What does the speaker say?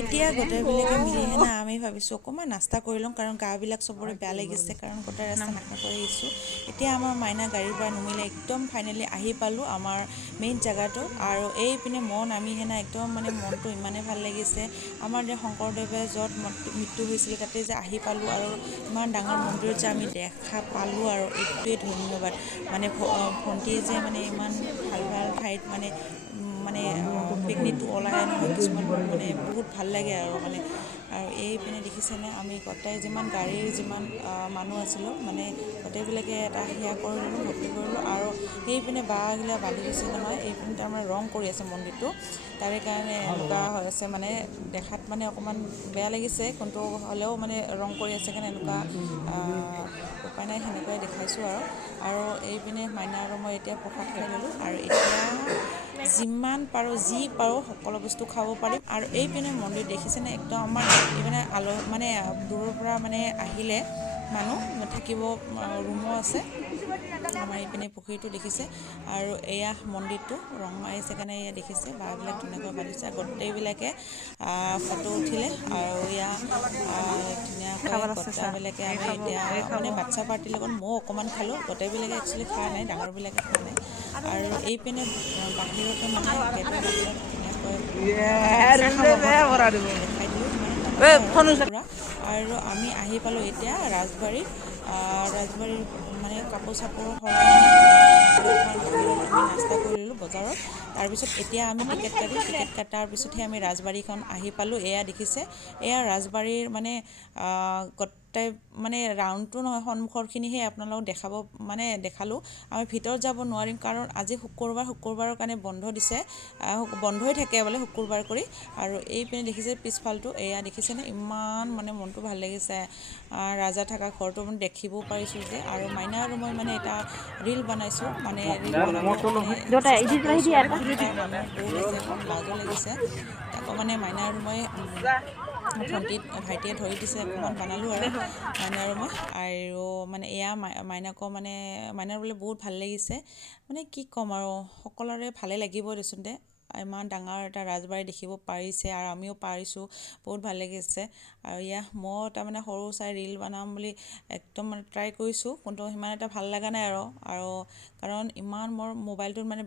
এতিয়া গোটেইবিলাকে মিলি হেনে আমি ভাবিছোঁ অকণমান নাস্তা কৰি লওঁ, কাৰণ গাবিলাক চবৰে বেয়া লাগিছে, কাৰণ গোটেই ৰাস্তা নাখাকৈ আহিছোঁ। এতিয়া আমাৰ মাইনা গাড়ীৰ পৰা নুমিলে, একদম ফাইনেলি আহি পালোঁ আমাৰ মেইন জেগাটো। আৰু এইপিনে নামি হেনে একদম মানে মনটো ইমানেই ভাল লাগিছে। আমাৰ যে শংকৰদেৱে য'ত মৃত্যু হৈছিলে তাতে যে আহি পালোঁ, আৰু ইমান ডাঙৰ মন্দিৰত যে আমি দেখা পালোঁ, আৰু এইটোৱে ধন্যবাদ। মানে ভণ্টিয়ে যে মানে ইমান ভাল ভাল ঠাইত মানে পিকনিকটো ওলাই নহয়, কিছুমান মানে বহুত ভাল লাগে আৰু মানে। আৰু এইপিনে দেখিছেনে, আমি গোটেই যিমান গাড়ীৰ যিমান মানুহ আছিলোঁ, মানে গোটেইবিলাকে এটা সেৱা কৰি ল'লোঁ, ভক্তি কৰিলোঁ। আৰু সেইপিনে বাঁহগিলা বান্ধি দিছে নহয়, এইপিনে তাৰমানে ৰং কৰি আছে মন্দিৰটো, তাৰে কাৰণে এনেকুৱা হৈ আছে মানে দেখাত মানে অকণমান বেয়া লাগিছে, কিন্তু হ'লেও মানে ৰং কৰি আছে কাৰণে এনেকুৱা উপায় নাই, সেনেকুৱাই দেখাইছোঁ আৰু এইপিনে মাইনা আৰু মই এতিয়া প্ৰসাদ খাই ল'লোঁ, আৰু এতিয়া যিমান পাৰোঁ যি পাৰোঁ সকলো বস্তু খাব পাৰিম। আৰু এইপিনে মন্দিৰ দেখিছেনে, একদম আমাৰ এইপিনে মানে দূৰৰ পৰা মানে আহিলে মানুহ থাকিব ৰুমো আছে। আমাৰ এইপিনে পুখুৰীটো দেখিছে, আৰু এয়া মন্দিৰটো ৰং মাৰিছে কাৰণে এয়া দেখিছে, বাঁহবিলাক ধুনীয়াকৈ বান্ধিছে, আৰু গোটেইবিলাকে ফটো উঠিলে। আৰু এয়া ধুনীয়াকৈ গোটেইবিলাকে আমি এতিয়া মানে বাচ্ছা পাৰ্টিৰ লগত ময়ো অকণমান খালোঁ, গোটেইবিলাকে একচুৱেলি খোৱা নাই, ডাঙৰবিলাকে খোৱা নাই। আৰু এইপিনে বাহিৰতো মানে গেটৰ বাহিৰত ধুনীয়াকৈ দেখাই দিলোঁ, ইমানে এটা নহয় আৰু পুৰা। আৰু আমি আহি পালোঁ এতিয়া ৰাজবাৰীত। ৰাজবাৰীৰ মানে কাপোৰ চাপোৰ সলাই হেনে ধুনীয়াকৈ অকণমান বাহিৰত আমি নাস্তা কৰি ল'লোঁ বজাৰত। তাৰপিছত এতিয়া আমি টিকেট কাটিম, টিকেট কটাৰ পিছতহে আমি ৰাজবাৰীখন আহি পালোঁ। এয়া দেখিছে, এয়া ৰাজবাৰীৰ মানে গোটেই মানে ৰাউণ্ডটো নহয়, সন্মুখৰখিনিহে আপোনালোকক দেখালোঁ। আমি ভিতৰত যাব নোৱাৰিম, কাৰণ আজি শুক্ৰবাৰৰ কাৰণে বন্ধ দিছে, বন্ধই থাকে বোলে শুক্ৰবাৰ কৰি। আৰু এইপিনে দেখিছে পিছফালটো, এয়া দেখিছেনে, ইমান মানে মনটো ভাল লাগিছে। ৰাজা থকা ঘৰটো মানে দেখিবও পাৰিছোঁ যে, আৰু মাইনা আৰু মই মানে এটা ৰীল বনাইছোঁ, মানে ৰীল বনাব মানে চেষ্টা কৰিছোঁ আৰু মানে তাৰ মানুহ বহুত আছে, অকণ লাজো লাগিছে। তাকো মানে মাইনা আৰু মই ভাইটিয়ে ধৰি দিছে, অকণমান বনালোঁ আৰু মাইনা আৰু মই। আৰু মানে এয়া মাইনাকো মানে মাইনাৰ বোলে বহুত ভাল লাগিছে। মানে কি ক'ম আৰু, সকলোৰে ভালে লাগিব দেচোন দে, ইমান ডাঙৰ এটা ৰাজবাৰী দেখিব পাৰিছে, আৰু আমিও পাৰিছোঁ, বহুত ভাল লাগিছে। আৰু মই তাৰমানে সৰু চাই ৰীল বনাম বুলি একদম মানে ট্ৰাই কৰিছোঁ, কিন্তু সিমান এটা ভাল লগা নাই আৰু কাৰণ ইমান মোৰ মোবাইলটোত মানে